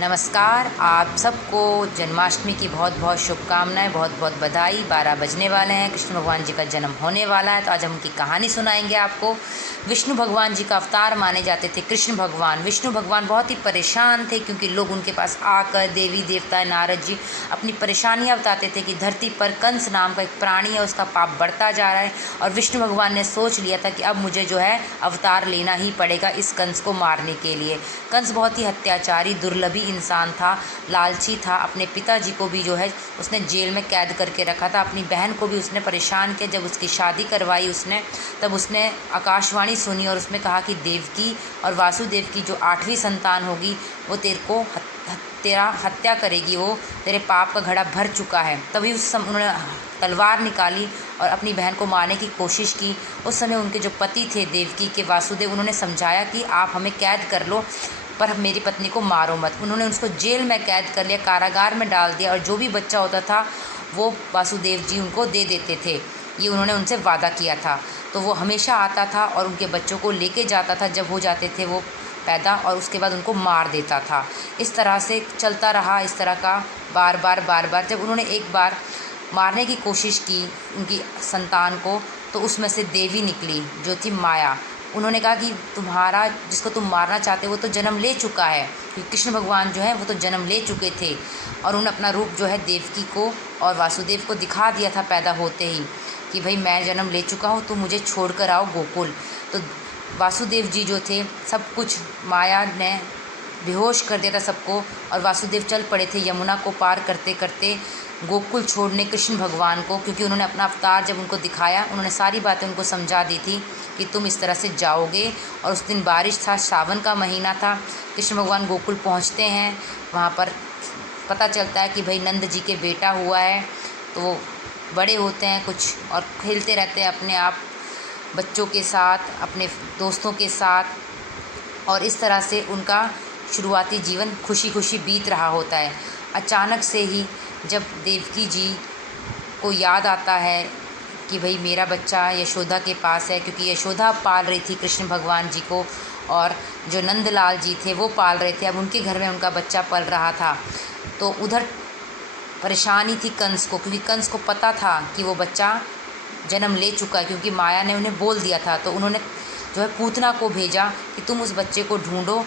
नमस्कार, आप सबको जन्माष्टमी की बहुत बहुत शुभकामनाएं, बहुत बहुत बधाई। 12 बजने वाले हैं, कृष्ण भगवान जी का जन्म होने वाला है। तो आज हम उनकी कहानी सुनाएंगे आपको। विष्णु भगवान जी का अवतार माने जाते थे कृष्ण भगवान। विष्णु भगवान बहुत ही परेशान थे क्योंकि लोग उनके पास आकर देवी देवता नारद जी अपनी परेशानियाँ बताते थे कि धरती पर कंस नाम का एक प्राणी है, उसका पाप बढ़ता जा रहा है। और विष्णु भगवान ने सोच लिया था कि अब मुझे जो है अवतार लेना ही पड़ेगा इस कंस को मारने के लिए। कंस बहुत ही अत्याचारी दुर्लभी इंसान था, लालची था। अपने पिताजी को भी जो है उसने जेल में कैद करके रखा था। अपनी बहन को भी उसने परेशान किया। जब उसकी शादी करवाई उसने, तब उसने आकाशवाणी सुनी और उसमें कहा कि देवकी और वासुदेव की जो 8वीं संतान होगी वो तेरा हत्या करेगी, वो तेरे पाप का घड़ा भर चुका है। तभी उन्होंने तलवार निकाली और अपनी बहन को मारने की कोशिश की। उस समय उनके जो पति थे देवकी के, वासुदेव, उन्होंने समझाया कि आप हमें कैद कर लो पर मेरी पत्नी को मारो मत। उन्होंने उसको जेल में कैद कर लिया, कारागार में डाल दिया और जो भी बच्चा होता था वो वासुदेव जी उनको दे देते थे। ये उन्होंने उनसे वादा किया था। तो वो हमेशा आता था और उनके बच्चों को लेके जाता था जब हो जाते थे वो पैदा, और उसके बाद उनको मार देता था। इस तरह से चलता रहा, इस तरह का बार बार। जब उन्होंने एक बार मारने की कोशिश की उनकी संतान को, तो उसमें से देवी निकली जो थी माया। उन्होंने कहा कि तुम्हारा जिसको तुम मारना चाहते हो वो तो जन्म ले चुका है, क्योंकि कृष्ण भगवान जो है वो तो जन्म ले चुके थे। और उन्होंने अपना रूप जो है देवकी को और वासुदेव को दिखा दिया था पैदा होते ही कि भाई मैं जन्म ले चुका हूँ, तुम मुझे छोड़ कर आओ गोकुल। तो वासुदेव जी जो थे, सब कुछ माया ने बेहोश कर दिया था सबको, और वासुदेव चल पड़े थे यमुना को पार करते करते गोकुल छोड़ने कृष्ण भगवान को, क्योंकि उन्होंने अपना अवतार जब उनको दिखाया, उन्होंने सारी बातें उनको समझा दी थी कि तुम इस तरह से जाओगे। और उस दिन बारिश था, सावन का महीना था। कृष्ण भगवान गोकुल पहुंचते हैं, वहाँ पर पता चलता है कि भाई नंद जी के बेटा हुआ है। तो वो बड़े होते हैं कुछ और खेलते रहते हैं अपने आप बच्चों के साथ, अपने दोस्तों के साथ, और इस तरह से उनका शुरुआती जीवन खुशी खुशी बीत रहा होता है। अचानक से ही जब देवकी जी को याद आता है कि भाई मेरा बच्चा यशोदा के पास है, क्योंकि यशोदा पाल रही थी कृष्ण भगवान जी को और जो नंदलाल जी थे वो पाल रहे थे। अब उनके घर में उनका बच्चा पल रहा था। तो उधर परेशानी थी कंस को, क्योंकि कंस को पता था कि वो बच्चा जन्म ले चुका है, क्योंकि माया ने उन्हें बोल दिया था। तो उन्होंने जो है पूतना को भेजा कि तुम उस बच्चे को ढूंढो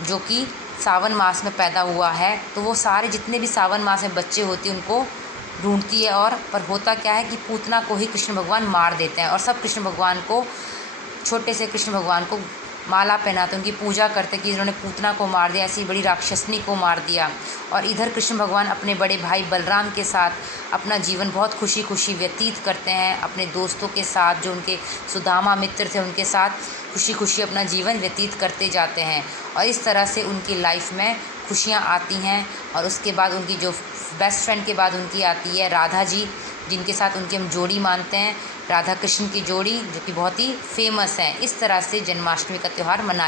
जो कि सावन मास में पैदा हुआ है। तो वो सारे जितने भी सावन मास में बच्चे होते हैं उनको ढूंढती है, और पर होता क्या है कि पूतना को ही कृष्ण भगवान मार देते हैं। और सब कृष्ण भगवान को, छोटे से कृष्ण भगवान को माला पहनाते, उनकी पूजा करते कि इन्होंने पूतना को मार दिया, ऐसी बड़ी राक्षसनी को मार दिया। और इधर कृष्ण भगवान अपने बड़े भाई बलराम के साथ अपना जीवन बहुत खुशी खुशी व्यतीत करते हैं। अपने दोस्तों के साथ, जो उनके सुदामा मित्र थे, उनके साथ खुशी खुशी अपना जीवन व्यतीत करते जाते हैं। और इस तरह से उनकी लाइफ में खुशियाँ आती हैं। और उसके बाद उनकी जो बेस्ट फ्रेंड के बाद उनकी आती है राधा जी, जिनके साथ उनकी हम जोड़ी मानते हैं, राधा कृष्ण की जोड़ी, जो कि बहुत ही फेमस है। इस तरह से जन्माष्टमी का त्यौहार मनाया